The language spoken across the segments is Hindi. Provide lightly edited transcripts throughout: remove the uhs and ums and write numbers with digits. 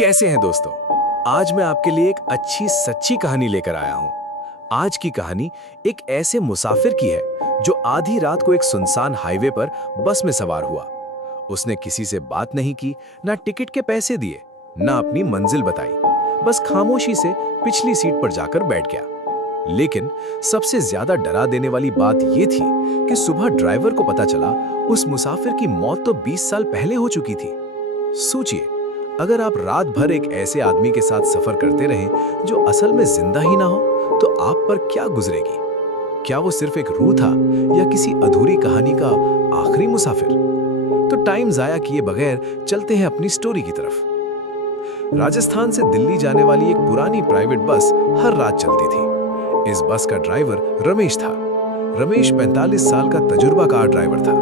कैसे हैं दोस्तों? आज मैं आपके लिए एक अच्छी सच्ची कहानी लेकर आया हूं। आज की कहानी एक ऐसे मुसाफिर की है जो आधी रात को एक सुनसान हाईवे पर बस में सवार हुआ। उसने किसी से बात नहीं की, ना टिकट के पैसे दिए, ना अपनी मंजिल बताई। बस खामोशी से पिछली सीट पर जाकर बैठ गया। लेकिन सबसे ज्यादा डरा देने वाली बात यह थी कि सुबह ड्राइवर को पता चला उस मुसाफिर की मौत तो 20 साल पहले हो चुकी थी। सोचिए, अगर आप रात भर एक ऐसे आदमी के साथ सफर करते रहें जो असल में जिंदा ही ना हो, तो आप पर क्या गुजरेगी? क्या वो सिर्फ एक रूह था या किसी अधूरी कहानी का आखिरी मुसाफिर? तो टाइम जाया किए बगैर चलते हैं अपनी स्टोरी की तरफ। राजस्थान से दिल्ली जाने वाली एक पुरानी प्राइवेट बस हर रात चलती थी। इस बस का ड्राइवर रमेश था। रमेश 45 साल का तजुर्बाकार ड्राइवर था।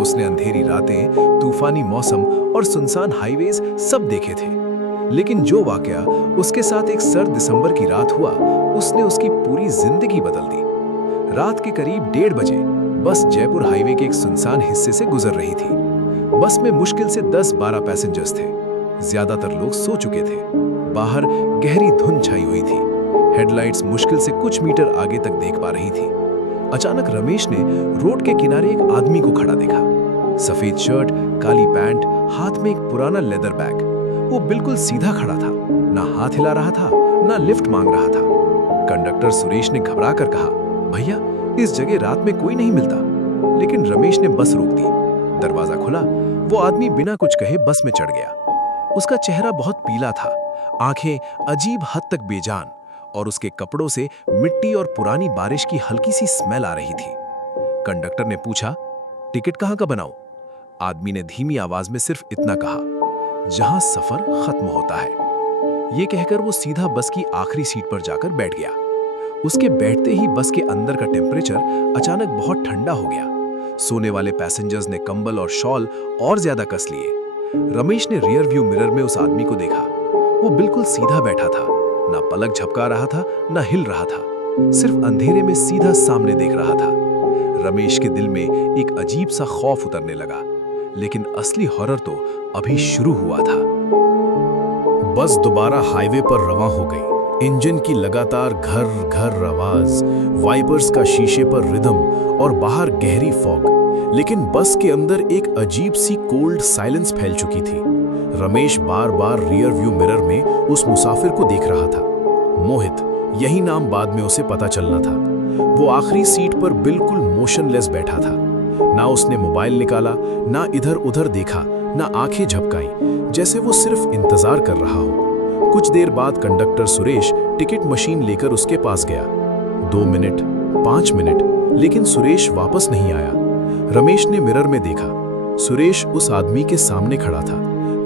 उसने अंधेरी रातें, तूफानी मौसम और सुनसान हाईवेज सब देखे थे। लेकिन जो वाकया उसके साथ एक सर्द दिसंबर की रात हुआ, उसने उसकी पूरी जिंदगी बदल दी। रात के करीब 1:30 बजे बस जयपुर हाईवे के एक सुनसान हिस्से से गुजर रही थी। बस में मुश्किल से 10-12 पैसेंजर्स थे। ज्यादातर लोग सो चुके थे। बाहर गहरी धुंध छाई हुई थी। हेडलाइट्स मुश्किल से कुछ मीटर आगे तक देख पा रही थी। अचानक रमेश ने रोड के किनारे एक आदमी को खड़ा देखा। सफेद शर्ट, काली पैंट, हाथ में एक पुराना लेदर बैग। वो बिल्कुल सीधा खड़ा था, ना हाथ हिला रहा था, ना लिफ्ट मांग रहा था। कंडक्टर सुरेश ने घबरा कर कहा, भैया, इस जगह रात में कोई नहीं मिलता। लेकिन रमेश ने बस रोक दी। दरवाजा खुला। वो आदमी बिना कुछ कहे बस में चढ़ गया। उसका चेहरा बहुत पीला था, आंखें अजीब हद तक बेजान, और उसके कपड़ों से मिट्टी और पुरानी बारिश की हल्की सी स्मेल आ रही थी। कंडक्टर ने पूछा, टिकट कहां का बनाऊं? आदमी ने धीमी आवाज में सिर्फ इतना कहा, जहां सफर खत्म होता है। यह कहकर वो सीधा बस की आखिरी सीट पर जाकर बैठ गया। उसके बैठते ही बस के अंदर का टेम्परेचर अचानक बहुत ठंडा हो गया। सोने वाले पैसेंजर्स ने कंबल और शॉल और ज्यादा कस लिए। रमेश ने रियर व्यू मिरर में उस आदमी को देखा। वो बिल्कुल सीधा बैठा था, ना पलक झपका रहा था, ना हिल रहा था। सिर्फ अंधेरे में सीधा सामने देख रहा था। रमेश के दिल में एक अजीब सा खौफ उतरने लगा। लेकिन असली हॉरर तो अभी शुरू हुआ था। बस दोबारा हाईवे पर रवां हो गई। इंजन की लगातार घर घर आवाज, वाइपर्स का शीशे पर रिदम और बाहर गहरी फॉग। लेकिन बस के अंदर एक अजीब सी कोल्ड साइलेंस फैल चुकी थी। रमेश बार बार रियर व्यू मिरर में उस मुसाफिर को देख रहा था। मोहित, यही नाम बाद में उसे पता चलना था। वो आखिरी सीट पर बिल्कुल मोशनलेस बैठा था। ना उसने मोबाइल निकाला, ना इधर उधर देखा, ना आंखें झपकाई, जैसे वो सिर्फ इंतजार कर रहा हो। कुछ देर बाद कंडक्टर सुरेश टिकट मशीन लेकर उसके पास गया। 2 मिनट, 5 मिनट, लेकिन सुरेश वापस नहीं आया। रमेश ने मिरर में देखा। सुरेश उस आदमी के सामने खड़ा था,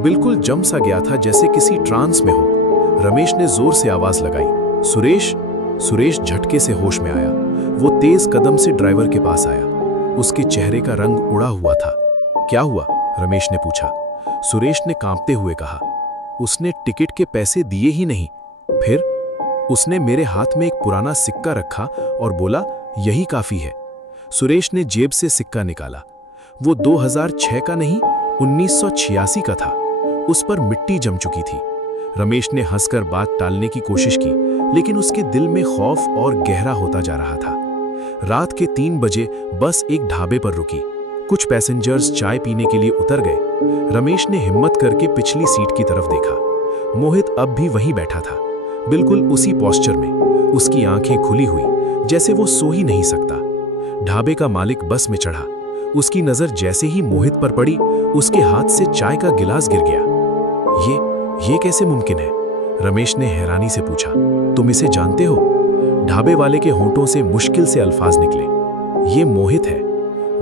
बिल्कुल जम सा गया था, जैसे किसी ट्रांस में हो। रमेश ने जोर से आवाज लगाई, सुरेश। सुरेश झटके से होश में आया। वो तेज कदम से ड्राइवर के पास आया। उसके चेहरे का रंग उड़ा हुआ था। क्या हुआ? रमेश ने पूछा। सुरेश ने कांपते हुए कहा, उसने टिकट के पैसे दिए ही नहीं। फिर उसने मेरे हाथ में एक पुराना सिक्का रखा और बोला, यही काफी है। सुरेश ने जेब से सिक्का निकाला। वो 2006 का नहीं, 1986 का था। उस पर मिट्टी जम चुकी थी। रमेश ने हंसकर बात टालने की कोशिश की, लेकिन उसके दिल में खौफ और गहरा होता जा रहा था। रात के 3 बजे बस एक ढाबे पर रुकी। कुछ पैसेंजर्स चाय पीने के लिए उतर गए। रमेश ने हिम्मत करके पिछली सीट की तरफ देखा। मोहित अब भी वहीं बैठा था, बिल्कुल उसी पोस्चर में, उसकी आंखें खुली हुई, जैसे वो सो ही नहीं सकता। ढाबे का मालिक बस में चढ़ा। उसकी नजर जैसे ही मोहित पर पड़ी, उसके हाथ से चाय का गिलास गिर गया। ये कैसे मुमकिन है? रमेश ने हैरानी से पूछा, तुम इसे जानते हो? ढाबे वाले के होंठों से मुश्किल से अल्फाज निकले, ये मोहित है।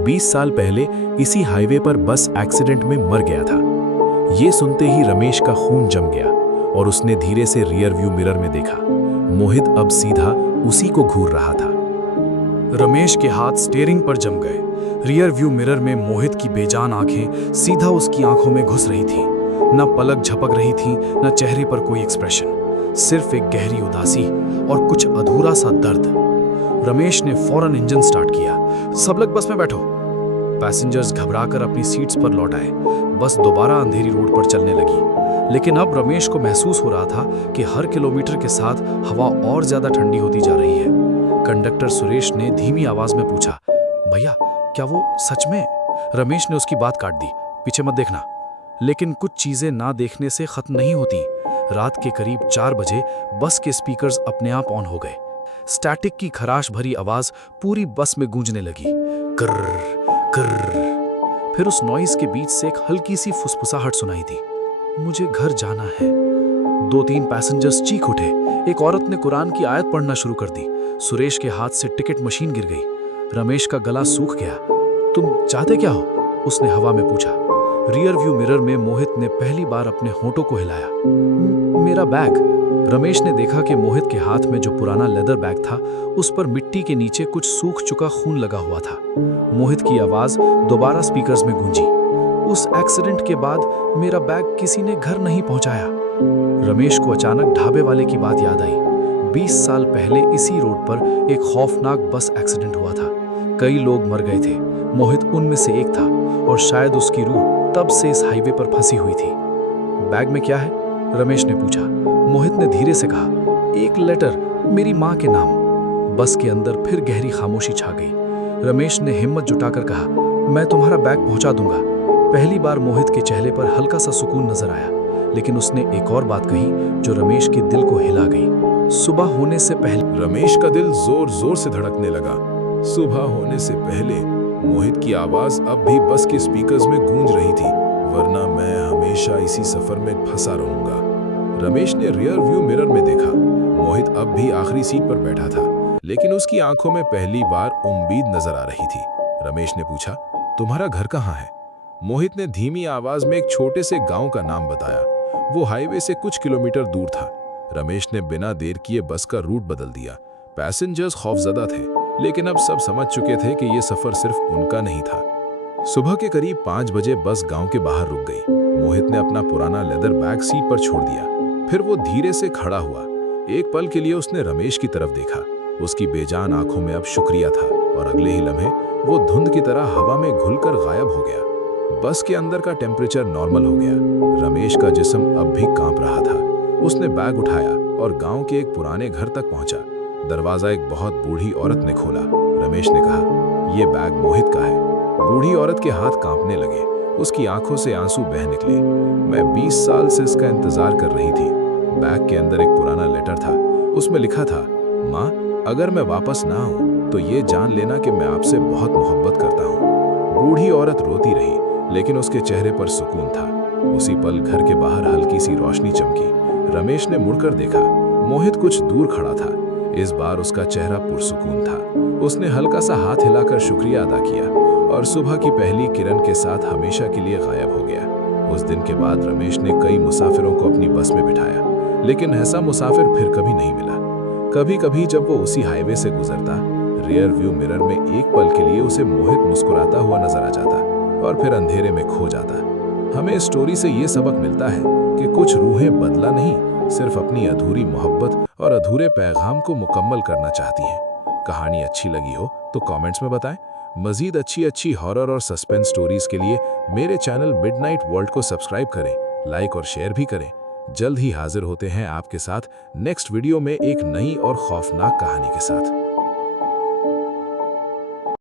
20 साल पहले इसी हाईवे पर बस एक्सीडेंट में मर गया था। ये सुनते ही रमेश का खून जम गया और उसने धीरे से रियर व्यू मिरर में देखा। मोहित अब सीधा उसी को घूर रहा था। रमेश के हाथ स्टीयरिंग पर जम गए। रियर व्यू मिरर में मोहित की बेजान आंखें सीधा उसकी आंखों में घुस रही थीं। न पलक झपक रही थी, न चेहरे पर कोई एक्सप्रेशन, सिर्फ एक गहरी उदासी और कुछ अधूरा सा दर्द। रमेश ने फौरन इंजन स्टार्ट किया। सब लोग बस में बैठो। पैसेंजर्स घबराकर अपनी सीट्स पर लौट आए। बस दोबारा अंधेरी रोड पर चलने लगी। लेकिन अब रमेश को महसूस हो रहा था कि हर किलोमीटर के साथ हवा और ज्यादा ठंडी होती जा रही है। कंडक्टर सुरेश ने धीमी आवाज में पूछा, भैया क्या वो सच में? रमेश ने उसकी बात काट दी, पीछे मत देखना। लेकिन कुछ चीजें ना देखने से खत्म नहीं होती। रात के करीब 4 बजे बस के स्पीकर्स अपने आप ऑन हो गए। स्टैटिक की खराश भरी आवाज पूरी बस में गूंजने लगी, कर्र कर्र। फिर उस नॉइस के बीच से एक हल्की सी फुसफुसाहट सुनाई दी, मुझे घर जाना है। 2-3 पैसेंजर्स चीख उठे। एक औरत ने कुरान की आयत पढ़ना शुरू कर दी। सुरेश के हाथ से टिकट मशीन गिर गई। रमेश का गला सूख गया। तुम चाहते क्या हो? उसने हवा में पूछा। रियर व्यू मिरर में मोहित ने पहली बार अपने होठों को हिलाया। मेरा बैग। रमेश ने देखा कि मोहित के हाथ में जो पुराना लेदर बैग था उस पर मिट्टी के नीचे कुछ सूख चुका खून लगा हुआ था। मोहित की आवाज दोबारा स्पीकर्स में गूंजी, उस एक्सीडेंट के बाद मेरा बैग किसी ने घर नहीं पहुंचाया। रमेश को अचानक ढाबे वाले की बात याद आई। 20 साल पहले इसी रोड पर एक खौफनाक बस एक्सीडेंट हुआ था। कई लोग मर गए थे। मोहित उनमें से एक था और शायद उसकी रूह तब से इस हाईवे पर फंसी हुई थी। बैग में क्या है? रमेश ने पूछा। मोहित ने धीरे से कहा, एक लेटर मेरी माँ के नाम। बस के अंदर फिर गहरी खामोशी छा गई। रमेश ने हिम्मत जुटाकर कहा, मैं तुम्हारा बैग पहुंचा दूंगा। पहली बार मोहित के चेहरे पर हल्का सा सुकून नजर आया। लेकिन उसने एक और बात कही जो रमेश के दिल को हिला गई। सुबह होने से पहले। रमेश का दिल जोर जोर से धड़कने लगा। सुबह होने से पहले मोहित की आवाज अब भी बस के स्पीकर्स में गूंज रही थी, वरना मैं हमेशा इसी सफर में फंसा रहूंगा। रमेश ने रियर व्यू मिरर में देखा। मोहित अब भी आखिरी सीट पर बैठा था, लेकिन उसकी आंखों में पहली बार उम्मीद नजर आ रही थी। रमेश ने पूछा, तुम्हारा घर कहाँ है? मोहित ने धीमी आवाज में एक छोटे से गांव का नाम बताया। वो हाईवे से कुछ किलोमीटर दूर था। रमेश ने बिना देर किए बस का रूट बदल दिया। पैसेंजर्स खौफजदा थे, लेकिन अब सब समझ चुके थे कि यह सफर सिर्फ उनका नहीं था। सुबह के करीब 5 बजे बस गांव के बाहर रुक गई। मोहित ने अपना पुराना लेदर बैग सीट पर छोड़ दिया। फिर वो धीरे से खड़ा हुआ। एक पल के लिए उसने रमेश की तरफ देखा। उसकी बेजान आंखों में अब शुक्रिया था और अगले ही लम्हे वो धुंध की तरह हवा में घुलकर गायब हो गया। बस के अंदर का टेम्परेचर नॉर्मल हो गया। रमेश का जिस्म अब भी कांप रहा था। उसने बैग उठाया और गांव के एक पुराने घर तक पहुंचा। दरवाजा एक बहुत बूढ़ी औरत ने खोला। रमेश ने कहा, यह बैग मोहित का है। बूढ़ी औरत के हाथ कांपने लगे। उसकी आंखों से आंसू बह निकले। मैं 20 साल से इसका इंतजार कर रही थी। बैग के अंदर एक पुराना लेटर था। उसमें लिखा था, माँ, अगर मैं वापस ना आऊं तो ये जान लेना कि मैं आपसे बहुत मोहब्बत करता हूँ। बूढ़ी औरत रोती रही, लेकिन उसके चेहरे पर सुकून था। उसी पल घर के बाहर हल्की सी रोशनी चमकी। रमेश ने मुड़कर देखा। मोहित कुछ दूर खड़ा था। इस बार उसका चेहरा पुरसुकून था। उसने हल्का सा हाथ हिलाकर शुक्रिया अदा किया और सुबह की पहली किरण के साथ हमेशा के लिए गायब हो गया। उस दिन के बाद रमेश ने कई मुसाफिरों को अपनी बस में बिठाया, लेकिन ऐसा मुसाफिर फिर कभी नहीं मिला। कभी कभी जब वो उसी हाईवे से गुजरता, रियर व्यू मिरर में एक पल के लिए उसे मोहित मुस्कुराता हुआ नजर आ जाता और फिर अंधेरे में खो जाता। हमें इस स्टोरी से ये सबक मिलता है कि कुछ रूहें बदला नहीं, सिर्फ अपनी अधूरी मोहब्बत और अधूरे पैगाम को मुकम्मल करना चाहती हैं। कहानी अच्छी लगी हो तो कमेंट्स में बताएं। मजीद अच्छी हॉरर और सस्पेंस स्टोरीज के लिए मेरे चैनल मिडनाइट वर्ल्ड को सब्सक्राइब करें, लाइक और शेयर भी करें। जल्द ही हाजिर होते हैं आपके साथ नेक्स्ट वीडियो में एक नई और खौफनाक कहानी के साथ।